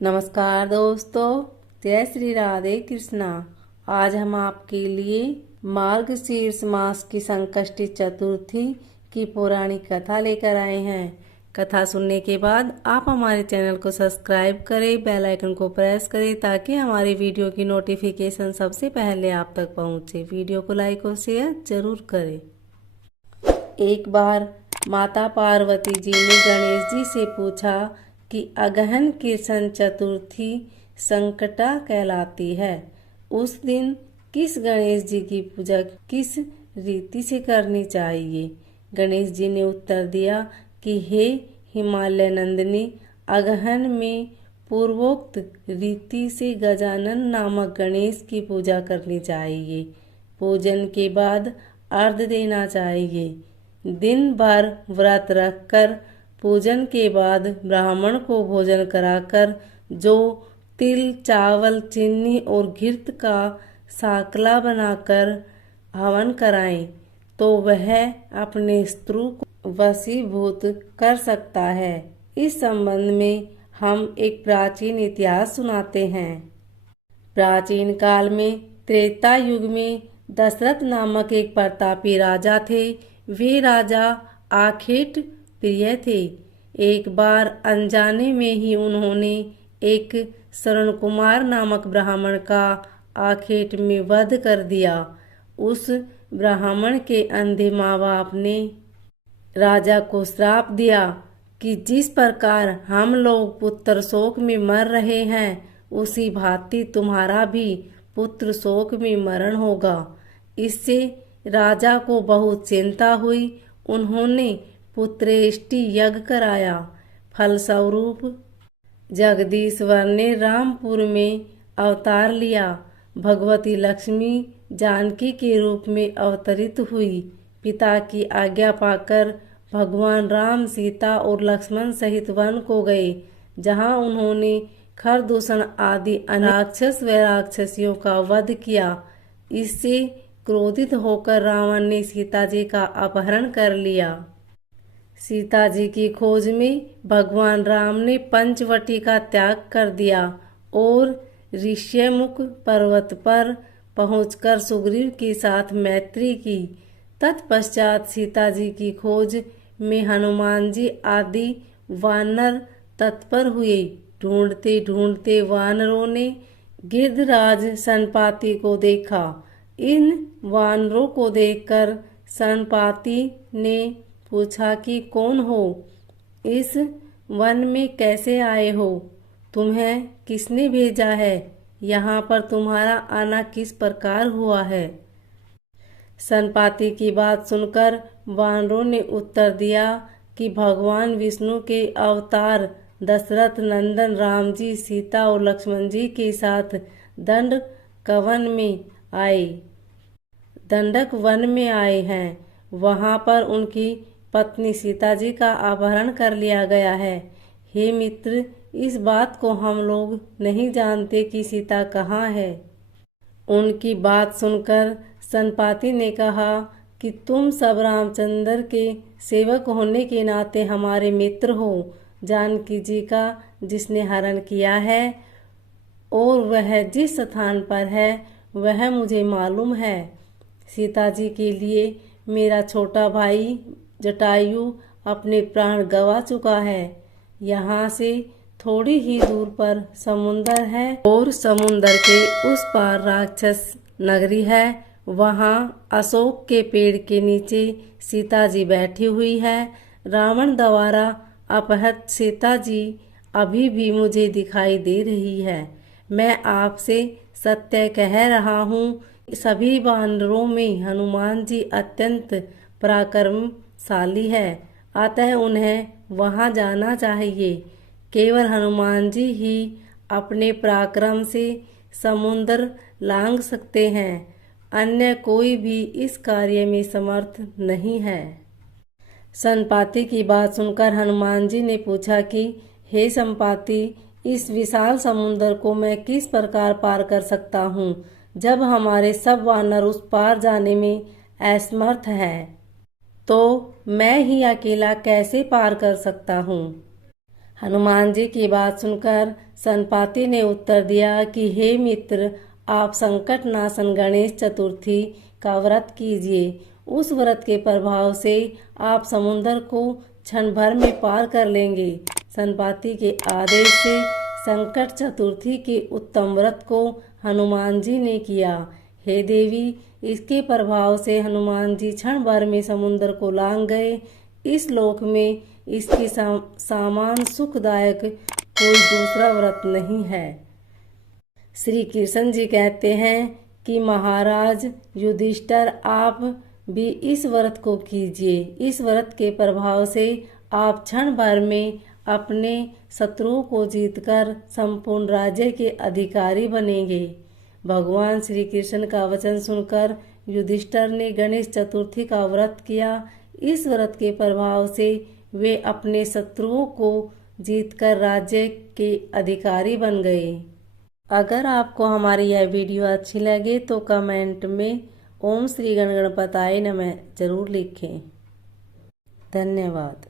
नमस्कार दोस्तों, जय श्री राधे कृष्णा। आज हम आपके लिए मार्गशीर्ष मास की संकष्टी चतुर्थी की पौराणिक कथा लेकर आए हैं। कथा सुनने के बाद आप हमारे चैनल को सब्सक्राइब करें, बेल आइकन को प्रेस करें ताकि हमारी वीडियो की नोटिफिकेशन सबसे पहले आप तक पहुंचे। वीडियो को लाइक और शेयर जरूर करें। एक बार माता पार्वती जी ने गणेश जी से पूछा कि अगहन कृष्ण चतुर्थी संकटा कहलाती है। उस दिन किस गणेश जी की पूजा किस रीति से करनी चाहिए। गणेश जी ने उत्तर दिया कि हे हिमालय नंदिनी, अगहन में पूर्वोक्त रीति से गजानन नामक गणेश की पूजा करनी चाहिए। पूजन के बाद अर्घ्य देना चाहिए। दिन भर व्रत रखकर पूजन के बाद ब्राह्मण को भोजन कराकर जो तिल, चावल, चीनी और घृत का साकला बनाकर हवन कराएं तो वह अपने शत्रु को वशीभूत कर सकता है। इस संबंध में हम एक प्राचीन इतिहास सुनाते हैं। प्राचीन काल में त्रेता युग में दशरथ नामक एक प्रतापी राजा थे। वे राजा आखेट प्रिय थे। एक बार अनजाने में ही उन्होंने एक शरण कुमार नामक ब्राह्मण का आखेट में वध कर दिया। उस ब्राह्मण के अंधे माँ बाप ने राजा को श्राप दिया कि जिस प्रकार हम लोग पुत्र शोक में मर रहे हैं, उसी भांति तुम्हारा भी पुत्र शोक में मरण होगा। इससे राजा को बहुत चिंता हुई। उन्होंने पुत्रेष्टि यज्ञ कराया। फलस्वरूप जगदीश्वर ने रामपुर में अवतार लिया। भगवती लक्ष्मी जानकी के रूप में अवतरित हुई। पिता की आज्ञा पाकर भगवान राम सीता और लक्ष्मण सहित वन को गए, जहां उन्होंने खरदूषण आदि राक्षस व राक्षसियों का वध किया। इससे क्रोधित होकर रावण ने सीता जी का अपहरण कर लिया। सीता जी की खोज में भगवान राम ने पंचवटी का त्याग कर दिया और ऋष्यमुख पर्वत पर पहुंचकर सुग्रीव के साथ मैत्री की। तत्पश्चात सीता जी की खोज में हनुमान जी आदि वानर तत्पर हुए। ढूंढते ढूंढते वानरों ने गिरधराज सनपाति को देखा। इन वानरों को देखकर सनपाति ने पूछा कि कौन हो, इस वन में कैसे आए हो, तुम्हें किसने भेजा है, यहाँ पर तुम्हारा आना किस प्रकार हुआ है। सनपाति की बात सुनकर वानरों ने उत्तर दिया कि भगवान विष्णु के अवतार दशरथ नंदन राम जी सीता और लक्ष्मण जी के साथ दंडक वन में आए हैं। वहां पर उनकी पत्नी सीता जी का अपहरण कर लिया गया है। हे मित्र, इस बात को हम लोग नहीं जानते कि सीता कहाँ है। उनकी बात सुनकर सनपाति ने कहा कि तुम सब रामचंद्र के सेवक होने के नाते हमारे मित्र हो। जानकी जी का जिसने हरण किया है और वह जिस स्थान पर है वह मुझे मालूम है। सीता जी के लिए मेरा छोटा भाई जटायु अपने प्राण गंवा चुका है। यहाँ से थोड़ी ही दूर पर समुंदर है और समुंदर के उस पार राक्षस नगरी है। वहाँ अशोक के पेड़ के नीचे सीता जी बैठी हुई है। रावण द्वारा अपहृत सीता जी अभी भी मुझे दिखाई दे रही है। मैं आपसे सत्य कह रहा हूँ, सभी वानरों में हनुमान जी अत्यंत पराक्रमशाली है, अतः उन्हें वहां जाना चाहिए। केवल हनुमान जी ही अपने पराक्रम से समुद्र लांघ सकते हैं, अन्य कोई भी इस कार्य में समर्थ नहीं है। सनपाति की बात सुनकर हनुमान जी ने पूछा कि हे संपाति, इस विशाल समुद्र को मैं किस प्रकार पार कर सकता हूँ, जब हमारे सब वानर उस पार जाने में असमर्थ है, तो मैं ही अकेला कैसे पार कर सकता हूँ। हनुमान जी की बात सुनकर संपाति ने उत्तर दिया कि हे मित्र, आप संकट नाशन गणेश चतुर्थी का व्रत कीजिए। उस व्रत के प्रभाव से आप समुद्र को क्षण भर में पार कर लेंगे। संपाति के आदेश से संकट चतुर्थी के उत्तम व्रत को हनुमान जी ने किया। हे देवी, इसके प्रभाव से हनुमान जी क्षण भर में समुद्र को लांघ गए। इस लोक में इसके समान सुखदायक कोई दूसरा व्रत नहीं है। श्री कृष्ण जी कहते हैं कि महाराज युधिष्ठिर, आप भी इस व्रत को कीजिए। इस व्रत के प्रभाव से आप क्षण भर में अपने शत्रुओं को जीतकर संपूर्ण राज्य के अधिकारी बनेंगे। भगवान श्री कृष्ण का वचन सुनकर युधिष्ठिर ने गणेश चतुर्थी का व्रत किया। इस व्रत के प्रभाव से वे अपने शत्रुओं को जीतकर राज्य के अधिकारी बन गए। अगर आपको हमारी यह वीडियो अच्छी लगे तो कमेंट में ओम श्री गणगणपताय नमः जरूर लिखें। धन्यवाद।